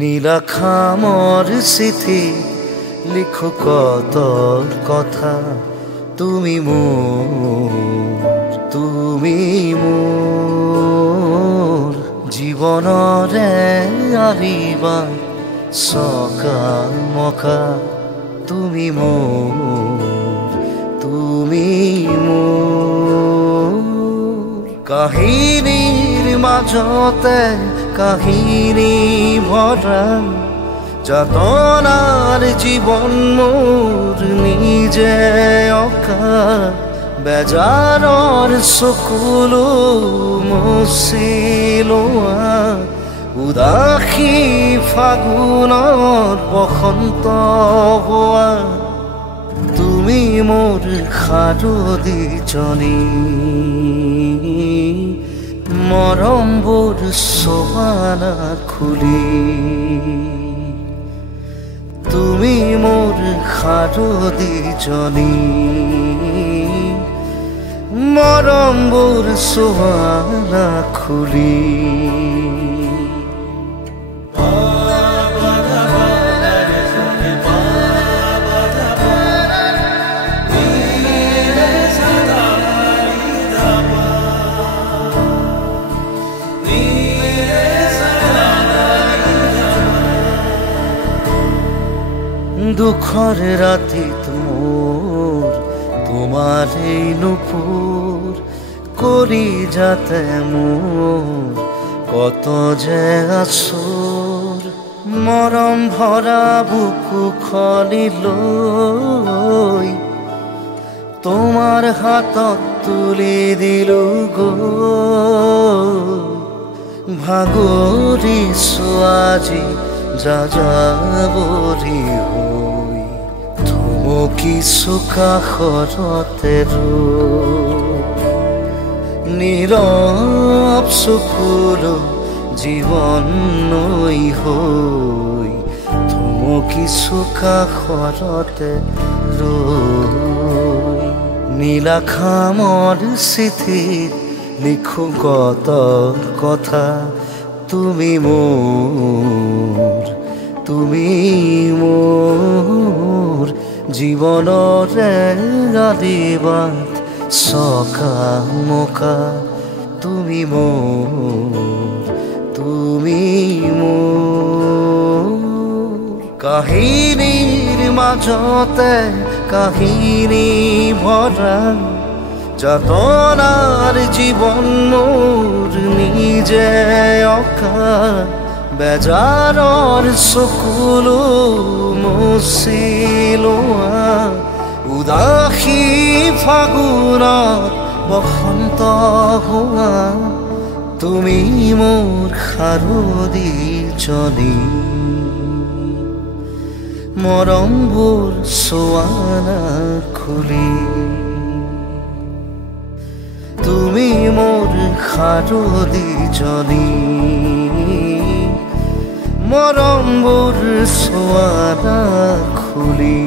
নীলাখামৰ স্মৃতি লিখো কত কথা, তুমি মোৰ জীবনৰে আৰিবা সকাল মকা, তুমি মোৰ কাহিনীৰ মাজতে কাহিনী ভৰা, যাতনাৰ জীবন মোৰ নিজে অকা, বেজাৰৰ চকুলো মুছিলোৱা, উদাসী ফাগুনৰ বসন্ত হোৱা, তুমি মোৰ শাৰদীজনী, মৰমবোৰ চোৱানা খুলি, তুমি মোৰ শাৰদীজনী, মৰমবোৰ চোৱানা খুলি। দুখৰ ৰাতিত মোৰ তোমাৰ এই নুপুৰ কৰি যাতে মোৰ কত যে আচোৰ, মৰম ভৰা বুকু খুলি লৈ তোমাৰ হাতত তুলি দিলো গৈ, ভাগৰিছো আজি যাযাবৰী হৈ, থমকিছো কাষৰতে নীৰৱ চকুলো জীৱন নৈ হৈ, থমকিছো কাষৰতে ৰৈ। নীলাখামৰ চিঠিত লিখো কত কথা, তুমি মোর জীবনরে আদিবাত সকাল মকা, তুমি মোর কাহিনীর মাজতে কাহিনী ভরা, যাতনার জীবন মোর নিজে অকা, বেজাৰৰ চকুলো মুছিলোৱা, উদাসী ফাগুনত বসন্ত হোৱা, তুমি মোৰ শাৰদীজনী, মৰমবোৰ চোৱানা খুলি, তুমি মোৰ শাৰদীজনী, মৰমবোৰ চোৱানা খুলি।